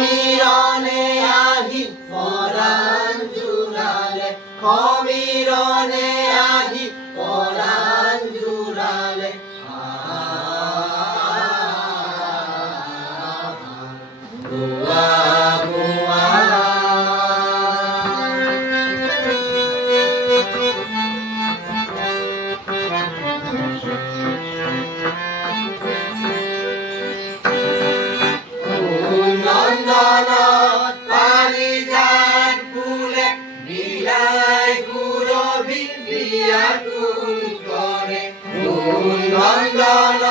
খমিরনে আহি পরাণ জুড়ালে খমিরনে আহি পরাণ জুড়ালে বুয়া বুয়া নন্দনত পারিজাত ফুলে বিলাই গুরবি বিয়াকুল করে নন্দনত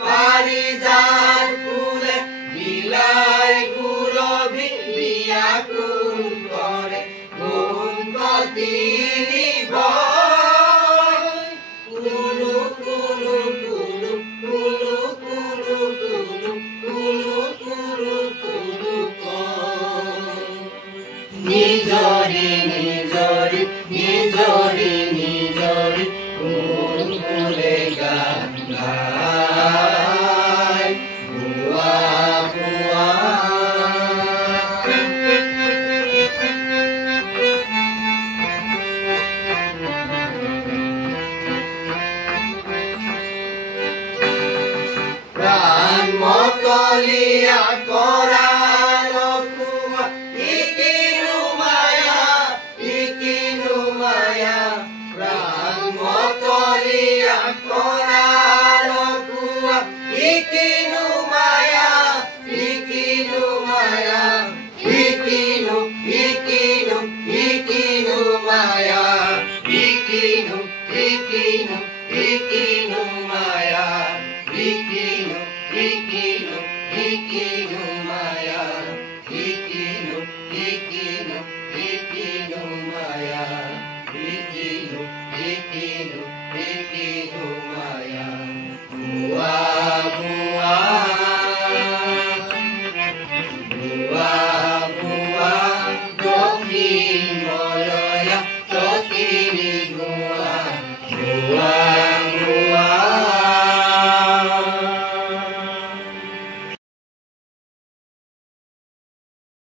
পারিজাত ফুলে বিলাই গুরবি বিয়াকুল করে কোন গতিনি বয় কুলু কুলু কুলু কুলু কুলু কুলু কুলু কুলু নিজরি নিজরি নিজরি নিজরি কুলকুলে গান গায় বুয়া বুয়া প্রাণ মতলিয়া করাল কুয়া ইকিনু মায়া প্রাণ মতলিয়া করাল কুয়া ইকিনু মায়া ইকিনু মায়া ইকিনু ইকিনু ইকিনু মায়া ইকিনু ইকিনু ইকিনু মায়া ইকিনু ইকিনু ইকিনু